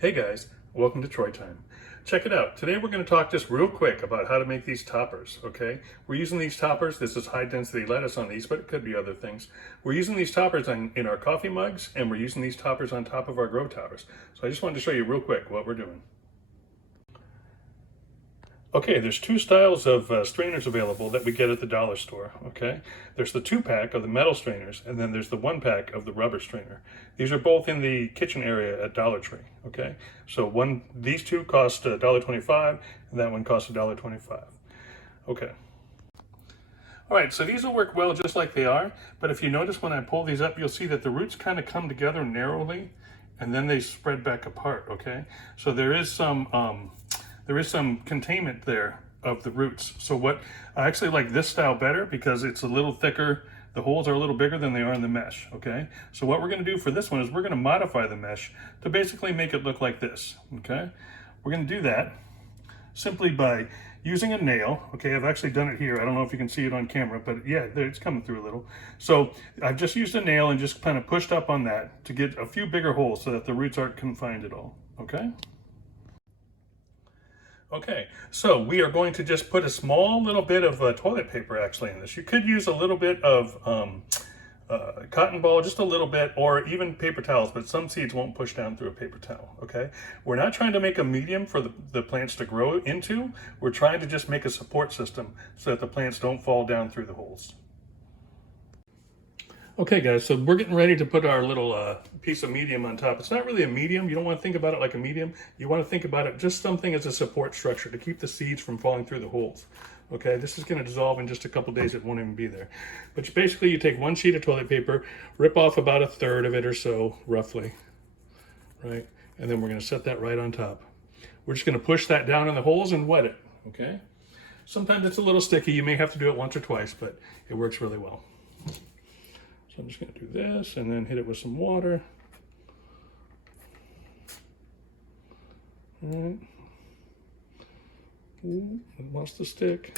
Hey guys, welcome to Troy Time. Check it out. Today we're going to talk just real quick about how to make these toppers, okay? We're using these toppers. This is high density lettuce on these, but it could be other things. We're using these toppers in our coffee mugs, and we're using these toppers on top of our grow towers. So I just wanted to show you real quick what we're doing. Okay, there's two styles of strainers available that we get at the dollar store, okay? There's the 2-pack of the metal strainers, and then there's the 1-pack of the rubber strainer. These are both in the kitchen area at Dollar Tree, okay? So these two cost $1.25, and that one costs $1.25. Okay. All right, so these will work well just like they are, but if you notice when I pull these up, you'll see that the roots kind of come together narrowly, and then they spread back apart, okay? So there is some containment there of the roots. So I actually like this style better because it's a little thicker. The holes are a little bigger than they are in the mesh, okay? So what we're gonna do for this one is we're gonna modify the mesh to basically make it look like this, okay? We're gonna do that simply by using a nail, okay? I've actually done it here. I don't know if you can see it on camera, but yeah, it's coming through a little. So I've just used a nail and just kind of pushed up on that to get a few bigger holes so that the roots aren't confined at all, okay? Okay, so we are going to just put a small little bit of toilet paper actually in this. You could use a little bit of cotton ball, just a little bit, or even paper towels, but some seeds won't push down through a paper towel, okay? We're not trying to make a medium for the plants to grow into. We're trying to just make a support system so that the plants don't fall down through the holes. Okay guys, so we're getting ready to put our little piece of medium on top. It's not really a medium. You don't want to think about it like a medium. You want to think about it just something as a support structure to keep the seeds from falling through the holes. Okay, this is going to dissolve in just a couple days. It won't even be there. But basically you take one sheet of toilet paper, rip off about 1/3 of it or so, roughly, right? And then we're going to set that right on top. We're just going to push that down in the holes and wet it, okay? Sometimes it's a little sticky. You may have to do it once or twice, but it works really well. So I'm just going to do this and then hit it with some water. All right. Ooh, it wants to stick.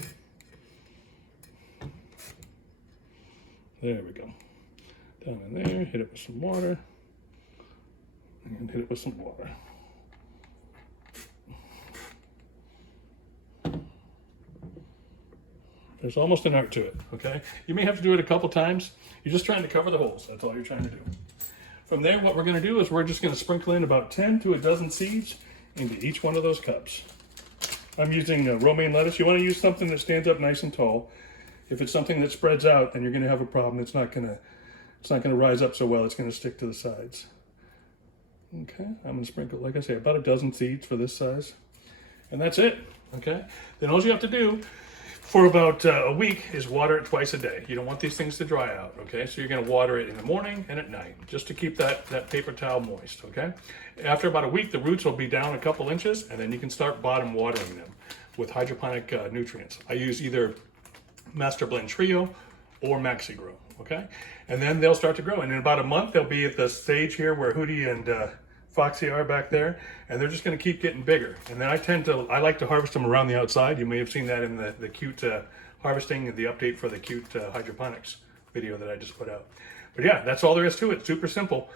There we go. Down in there, hit it with some water. And hit it with some water. There's almost an art to it, okay? You may have to do it a couple times. You're just trying to cover the holes. That's all you're trying to do. From there, what we're gonna do is we're just gonna sprinkle in about 10 to a dozen seeds into each one of those cups. I'm using romaine lettuce. You wanna use something that stands up nice and tall. If it's something that spreads out, then you're gonna have a problem. It's not gonna rise up so well. It's gonna stick to the sides. Okay, I'm gonna sprinkle, like I say, about a dozen seeds for this size. And that's it, okay? Then all you have to do for about a week is water it twice a day. You don't want these things to dry out, okay? So you're gonna water it in the morning and at night, just to keep that paper towel moist, okay? After about a week, the roots will be down a couple inches, and then you can start bottom watering them with hydroponic nutrients. I use either Master Blend Trio or Maxi Grow, okay? And then they'll start to grow, and in about a month, they'll be at the stage here where Hootie and Foxy are back there, and they're just going to keep getting bigger. And then I like to harvest them around the outside. You may have seen that in the cute harvesting, the update for the cute hydroponics video that I just put out. But yeah, that's all there is to it. Super simple.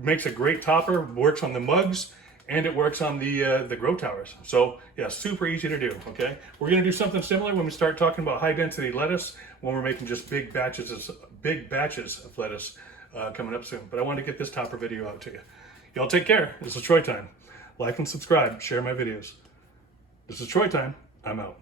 Makes a great topper, works on the mugs, and it works on the grow towers. So yeah, super easy to do, okay? We're gonna do something similar when we start talking about high density lettuce, when we're making just big batches of lettuce coming up soon. But I wanted to get this topper video out to you. Y'all take care. This is Troy Time. Like and subscribe. Share my videos. This is Troy Time. I'm out.